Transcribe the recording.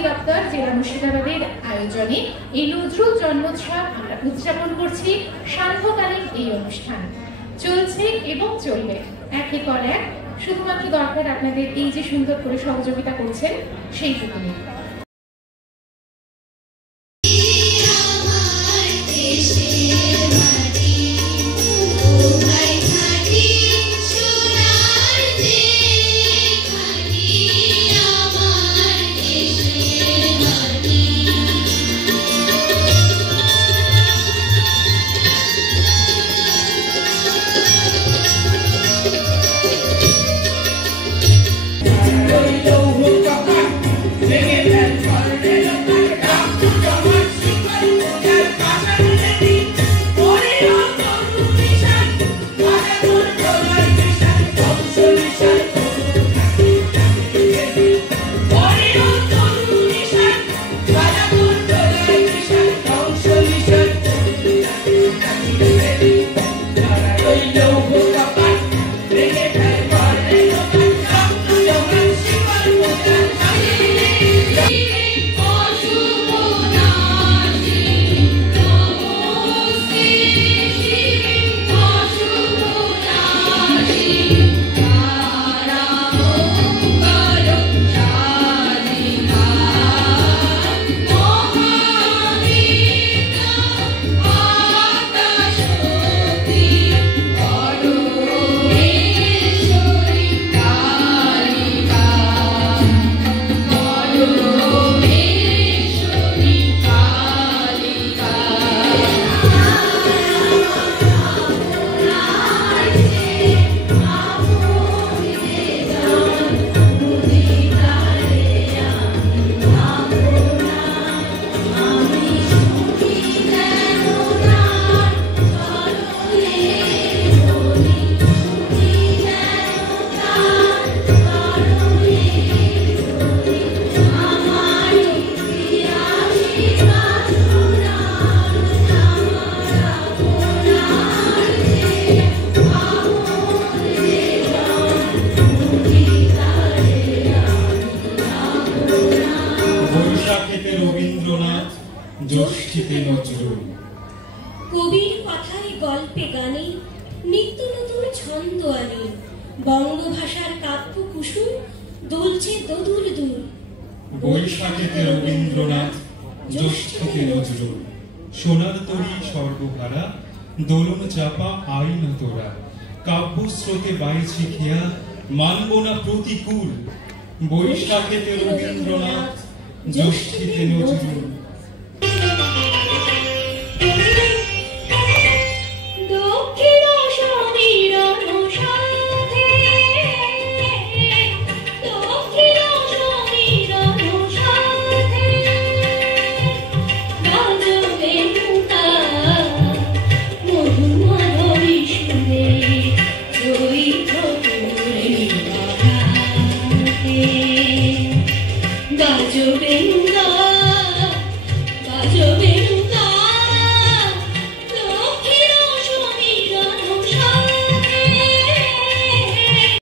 অধিদপ্তর জেলা মুর্শিদাবাদের আয়োজনে এই নজরুল জন্মোৎসব আমরা উদযাপন করছি। সান্ধ্যকালীন এই অনুষ্ঠান চলছে এবং চলবে একের পর এক। শুধুমাত্র দরকার আপনাদের এই যে সুন্দর করে সহযোগিতা করছেন সেইটুকুনি। কবির কথায় গল্পে গানে নিত্য নতুন ছন্দ আনে, বঙ্গভাষার কাব্য কুসুম দুলছে দোদুল দূর। বৈশাখেতে রবীন্দ্রনাথ, জ্যৈষ্ঠেতে নজরুল, সোনার তরী সর্বহারা, দোলন চাপা আইন তোরা, কাব্য স্রোতে বাইছে খেয়া, মানব না প্রতিকূল। বৈশাখেতে রবীন্দ্রনাথ, জ্যৈষ্ঠেতে নজরুল। You've been